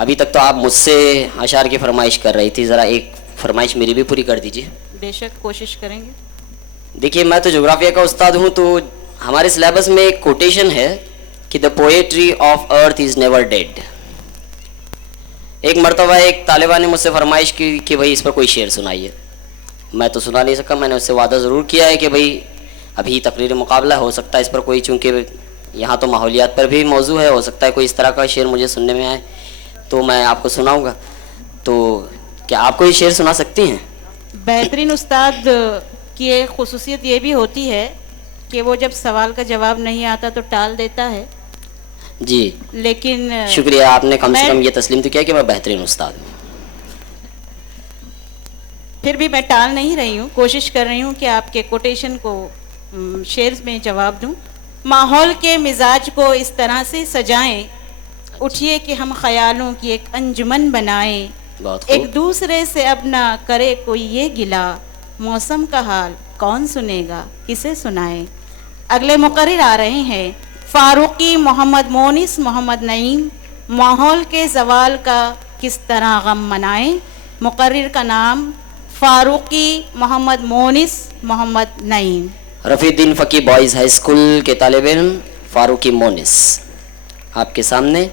ابھی تک تو آپ مجھ سے اشعار کی فرمائش کر رہی تھی, ذرا ایک فرمائش میری بھی پوری کر دیجیے. بے شک کوشش کریں گے. دیکھیے میں تو جغرافیہ کا استاد ہوں, تو ہمارے سلیبس میں ایک کوٹیشن ہے کہ the poetry of earth is never did. ایک مرتبہ ایک طالبہ نے مجھ سے فرمائش کی کہ بھائی اس پر کوئی شعر سنائیے. میں تو سنا نہیں سکا, میں نے اس سے وعدہ ضرور کیا ہے کہ بھائی ابھی تقریر مقابلہ ہو سکتا ہے اس پر کوئی, چونکہ یہاں تو ماحولیات پر بھی موضوع ہے, ہو سکتا ہے کوئی اس طرح کا شعر مجھے سننے میں آئے تو میں آپ کو سناؤں گا. تو کیا آپ کوئی شعر سنا سکتی ہیں؟ بہترین استاد کی ایک خصوصیت یہ بھی ہوتی ہے کہ وہ جب سوال کا جواب نہیں آتا تو ٹال دیتا ہے. جی لیکن شکریہ, آپ نے کم سے کم یہ تسلیم تو کیا کہ میں بہترین استاد ہوں. پھر بھی میں ٹال نہیں رہی ہوں, کوشش کر رہی ہوں کہ آپ کے کوٹیشن کو شعر میں جواب دوں. ماحول کے مزاج کو اس طرح سے سجائیں, اٹھیے کہ ہم خیالوں کی ایک انجمن بنائیں. ایک دوسرے سے اب نہ کرے کوئی یہ گلا, موسم کا حال کون سنے گا کسے سنائے. اگلے مقرر آ رہے ہیں فاروقی محمد مونس محمد نعیم. ماحول کے زوال کا کس طرح غم منائیں. مقرر کا نام فاروقی محمد مونس محمد نعیم. رفیع الدین فقی بوائز ہائی اسکول کے طالب علم فاروقی مونس آپ کے سامنے.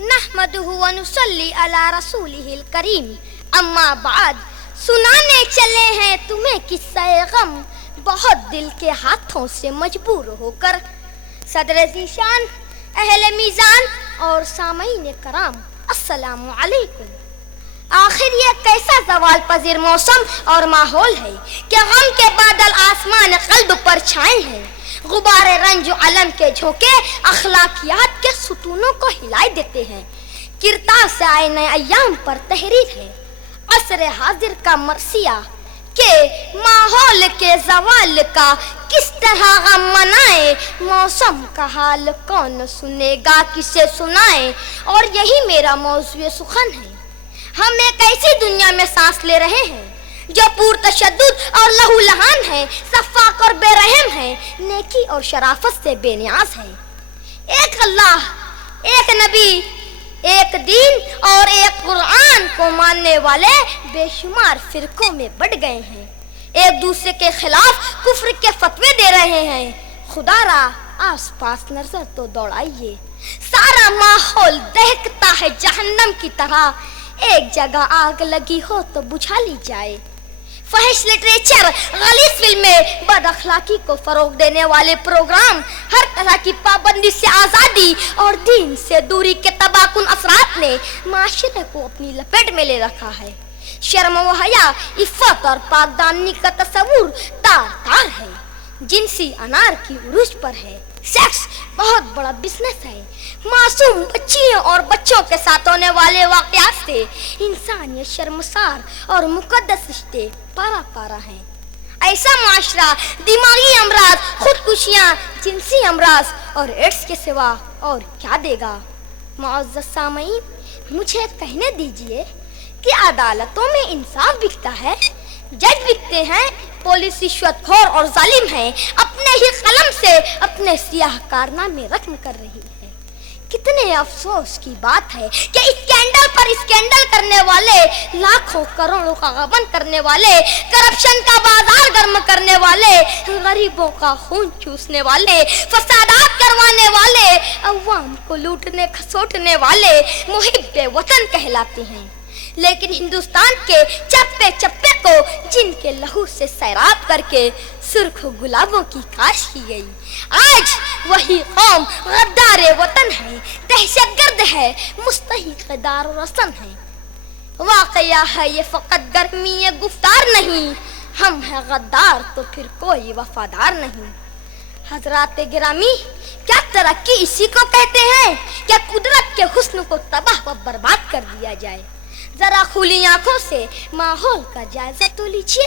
نحمدہ ونصلی علی رسولہ الکریم, اما بعد. سنانے چلے ہیں تمہیں قصہ غم, بہت دل کے ہاتھوں سے مجبور ہو کر. صدر ذیشان, اہل میزان اور سامعین کرام, السلام علیکم. آخر یہ کیسا زوال پذیر موسم اور ماحول ہے کہ غم کے بادل آسمان قلب پر چھائے ہیں. غبار رنج و علم کے جھونکے اخلاقیات کے ستونوں کو ہلائے دیتے ہیں. کرتاس سے آئے نئے ایام پر تحریر ہے عصر حاضر کا مرثیہ کہ ماحول کے زوال کا کس طرح غم منائے. موسم کا حال کون سنے گا کسے سنائے. اور یہی میرا موضوع سخن ہے. ہم ایک ایسی دنیا میں سانس لے رہے ہیں جو پور تشدد اور لہو لہان ہے, شفاق اور بے رحم ہے, نیکی اور شرافت سے بے نیاز ہے. ایک اللہ, ایک نبی, ایک دین اور ایک قرآن کو ماننے والے بے شمار فرقوں میں بٹ گئے ہیں. ایک دوسرے کے خلاف کفر کے فتوے دے رہے ہیں. خدا را آس پاس نظر تو دوڑائیے, سارا ماحول دہکتا ہے جہنم کی طرح. ایک جگہ آگ لگی ہو تو بجھا لی جائے. فحش لٹریچر, غلیظ فلمیں, بد اخلاقی کو فروغ دینے والے پروگرام, ہر طرح کی پابندی سے آزادی اور دین سے دوری کے تباہ کن اثرات نے معاشرے کو اپنی لپیٹ میں لے رکھا ہے. شرم و حیا, عفت اور پاکدامنی کا تصور تار تار ہے. جنسی انار کی عروج پر ہے. سیکس بہت بڑا بزنس ہے. معصوم بچیوں اور بچوں کے ساتھ ہونے والے واقعات سے انسانیت شرمسار اور مقدس رشتے پارا پارا ہیں. ایسا معاشرہ دماغی امراض, خودکشیاں, جنسی امراض اور ایڈس کے سوا اور کیا دے گا. معزز سامعین, مجھے کہنے دیجئے کہ عدالتوں میں انصاف بکتا ہے, جج بکتے ہیں, پولیس رشوت خور اور ظالم ہیں, اپنے ہی قلم سے اپنے سیاہ کارنامے رقم کر رہی ہے. کتنے افسوس کی بات ہے کہ اسکینڈل پر اسکینڈل کرنے والے, لاکھوں کروڑوں کا غبن کرنے والے, کرپشن کا بازار گرم کرنے والے, غریبوں کا خون چوسنے والے, فسادات کروانے والے, عوام کو لوٹنے کھسوٹنے والے محب وطن کہلاتے ہیں. لیکن ہندوستان کے چپے چپے کو جن کے لہو سے سیراب کر کے سرخ گلابوں کی کاش کی گئی, آج وہی قوم غدار وطن ہے, دہشت گرد ہے, مستحق دار و رسن ہے. واقعہ ہے یہ فقط گرمی گفتار نہیں, ہم ہیں غدار تو پھر کوئی وفادار نہیں. حضرات گرامی, کیا ترقی اسی کو کہتے ہیں کہ قدرت کے حسن کو تباہ و برباد کر دیا جائے. ذرا کھلی آنکھوں سے ماحول کا جائزہ تو لیجیے.